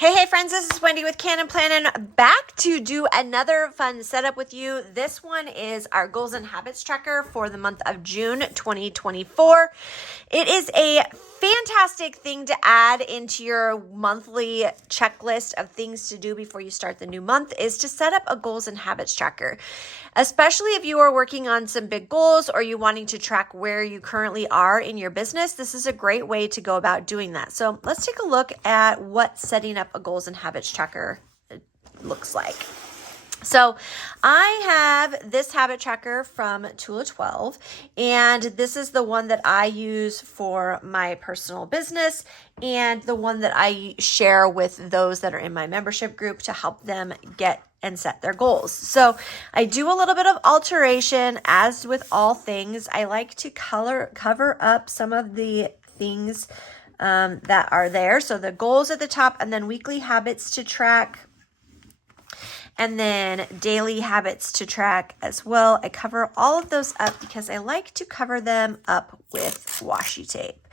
Hey friends, this is Wendy with Cannon Planning, back to do another fun setup with you. This one is our goals and habits tracker for the month of June 2024. It is a fantastic thing to add into your monthly checklist of things to do before you start the new month, is to set up a goals and habits tracker. Especially if you are working on some big goals or you wanting to track where you currently are in your business, this is a great way to go about doing that. So let's take a look at what setting up a goals and habits tracker looks like. So I have this habit tracker from Tula 12, and this is the one that I use for my personal business and the one that I share with those that are in my membership group to help them get and set their goals. So I do a little bit of alteration. As with all things, I like to cover up some of the things that are there. So the goals at the top, and then weekly habits to track, and then daily habits to track as well. I cover all of those up because I like to cover them up with washi tape.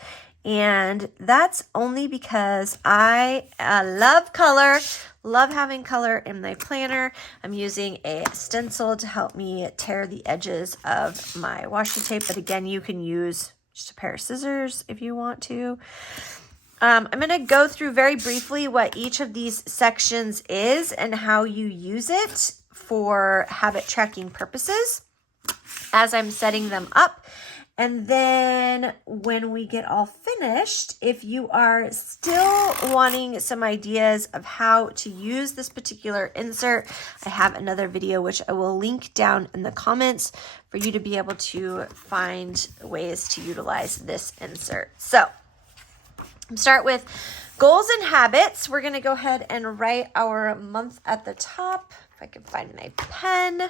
And that's only because I love color, love having color in my planner. I'm using a stencil to help me tear the edges of my washi tape. But again, you can use just a pair of scissors if you want to. I'm going to go through very briefly what each of these sections is and how you use it for habit tracking purposes as I'm setting them up. And then when we get all finished, if you are still wanting some ideas of how to use this particular insert, I have another video which I will link down in the comments for you to be able to find ways to utilize this insert. So start with goals and habits. We're going to go ahead and write our month at the top. If I can find my pen.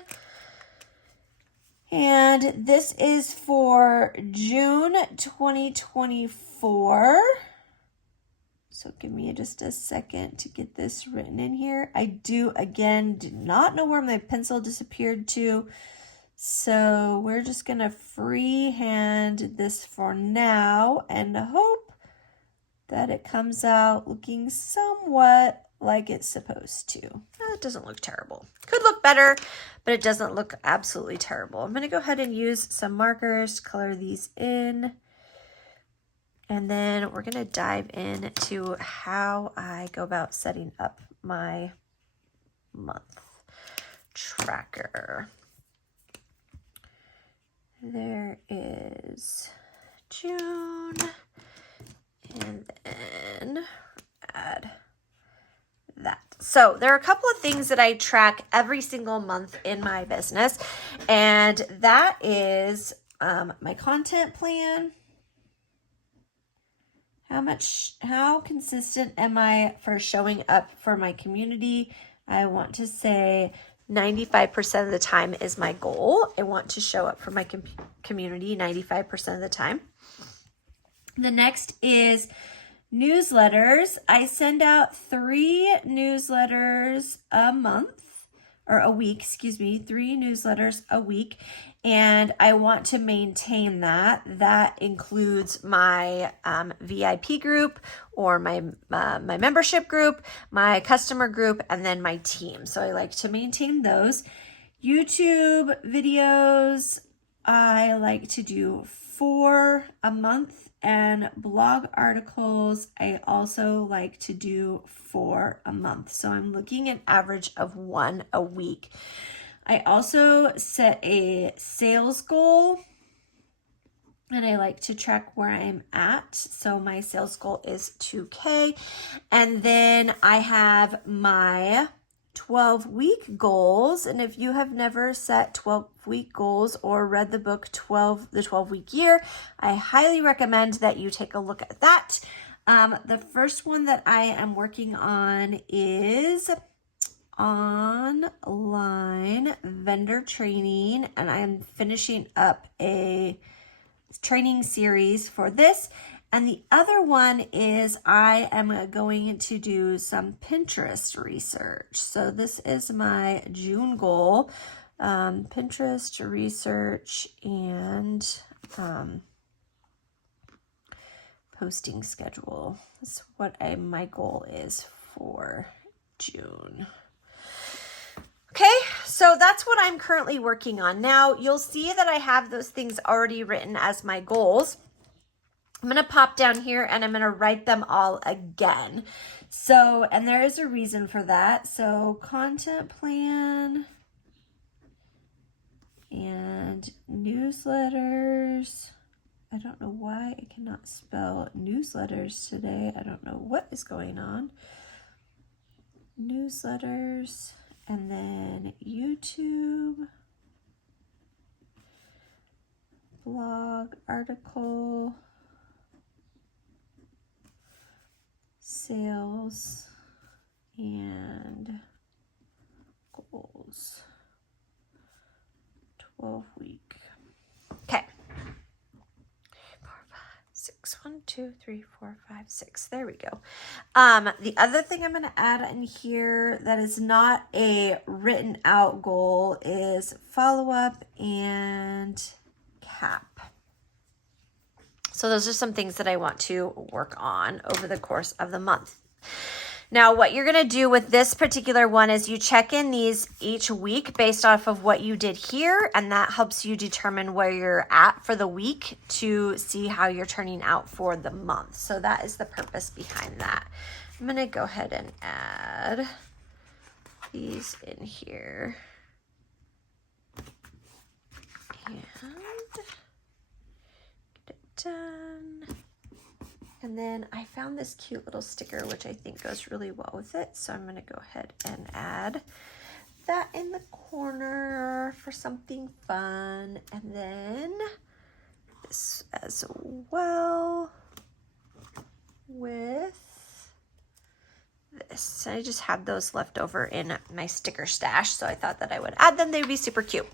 And this is for June 2024. So give me just a second to get this written in here. I do not know where my pencil disappeared to. So we're just going to freehand this for now and hope that it comes out looking somewhat like it's supposed to. It doesn't look terrible. Could look better, but it doesn't look absolutely terrible. I'm going to go ahead and use some markers to color these in. And then we're going to dive into how I go about setting up my month tracker. There is June. And then add that. So there are a couple of things that I track every single month in my business, and that is my content plan. How consistent am I for showing up for my community? I want to say 95% of the time is my goal. I want to show up for my community 95% of the time. The next is newsletters. I send out 3 newsletters a month, or a week, 3 newsletters a week. And I want to maintain that. That includes my VIP group, or my membership group, my customer group, and then my team. So I like to maintain those. YouTube videos, I like to do 4 a month. And blog articles, I also like to do 4 a month. So I'm looking at an average of 1 a week. I also set a sales goal, and I like to track where I'm at. So my sales goal is 2K. And then I have my 12-week goals. And if you have never set 12-week goals or read the book The 12-Week Year, I highly recommend that you take a look at that. The first one that I am working on is online vendor training, and I'm finishing up a training series for this. And the other one is I am going to do some Pinterest research. So this is my June goal, Pinterest research and posting schedule. That's what my goal is for June. Okay, so that's what I'm currently working on. Now, you'll see that I have those things already written as my goals. I'm going to pop down here and I'm going to write them all again. So, and there is a reason for that. So, content plan and newsletters. I don't know why I cannot spell newsletters today. I don't know what is going on. Newsletters. And then YouTube, blog, article, sales, and goals. 12-week. Okay. 6, 1, 2, 3, 4, 5, 6. There we go. The other thing I'm going to add in here that is not a written out goal is follow up and cap. So those are some things that I want to work on over the course of the month. Now, what you're going to do with this particular one is you check in these each week based off of what you did here, and that helps you determine where you're at for the week to see how you're turning out for the month. So that is the purpose behind that. I'm going to go ahead and add these in here. And get it done. And then I found this cute little sticker, which I think goes really well with it. So I'm going to go ahead and add that in the corner for something fun. And then this as well with this. I just had those left over in my sticker stash, so I thought that I would add them. They'd be super cute.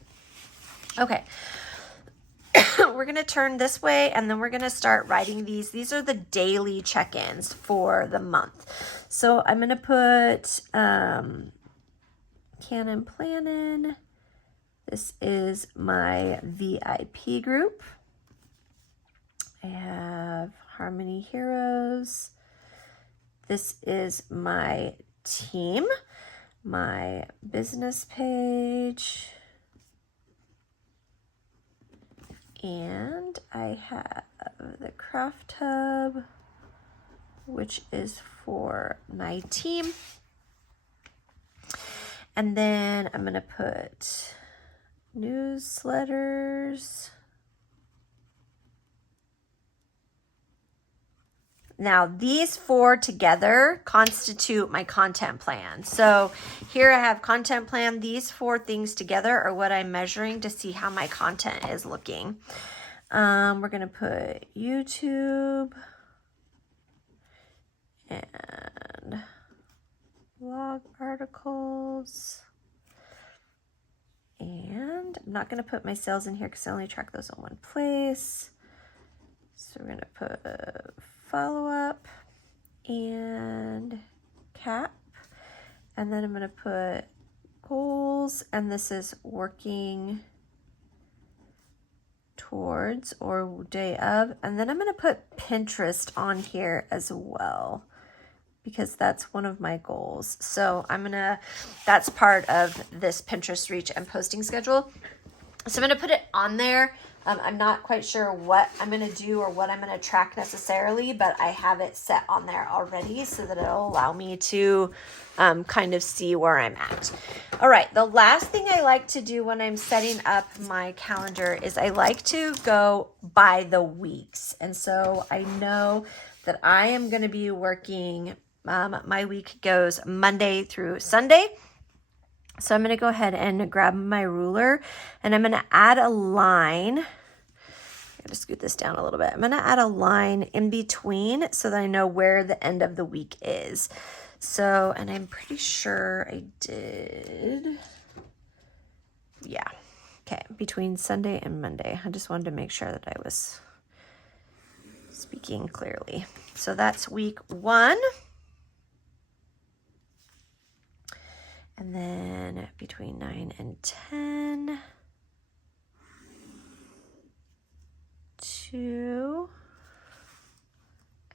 Okay. We're going to turn this way and then we're going to start writing these. These are the daily check-ins for the month. So I'm going to put Canon Planning. This is my VIP group. I have Harmony Heroes. This is my team, my business page. And I have the Craft Hub, which is for my team. And then I'm going to put newsletters. Now, these 4 together constitute my content plan. So here I have content plan. These 4 things together are what I'm measuring to see how my content is looking. We're going to put YouTube and blog articles. And I'm not going to put my sales in here because I only track those in one place. So we're going to put follow up and cap, and then I'm going to put goals, and this is working towards or day of, and then I'm going to put Pinterest on here as well because that's one of my goals. So that's part of this Pinterest reach and posting schedule. So I'm going to put it on there. I'm not quite sure what I'm going to do or what I'm going to track necessarily, but I have it set on there already so that it'll allow me to kind of see where I'm at. All right, the last thing I like to do when I'm setting up my calendar is I like to go by the weeks. And so I know that I am going to be working, my week goes Monday through Sunday. So I'm going to go ahead and grab my ruler and I'm going to add a line. I'm going to scoot this down a little bit. I'm going to add a line in between so that I know where the end of the week is. So, and I'm pretty sure I did. Yeah. Okay. Between Sunday and Monday. I just wanted to make sure that I was speaking clearly. So that's week 1. And then between 9 and 10, 2,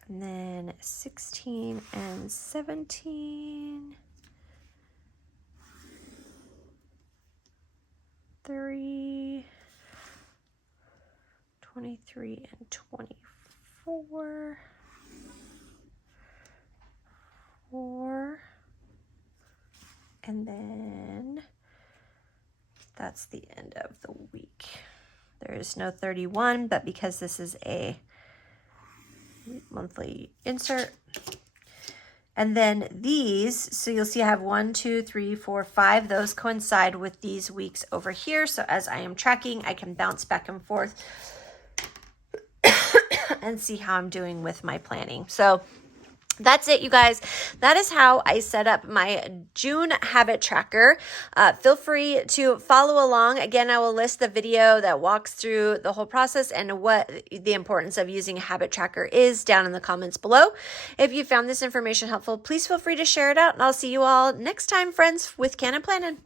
and then 6 16 and 17. 3, 23 and 24. 4. And then that's the end of the week. There is no 31, but because this is a monthly insert. And then these, so you'll see I have 1, 2, 3, 4, 5. Those coincide with these weeks over here. So as I am tracking, I can bounce back and forth and see how I'm doing with my planning. So that's it, you guys. That is how I set up my June habit tracker. Feel free to follow along. Again, I will list the video that walks through the whole process and what the importance of using a habit tracker is down in the comments below. If you found this information helpful, please feel free to share it out, and I'll see you all next time, friends, with Cannon Planning.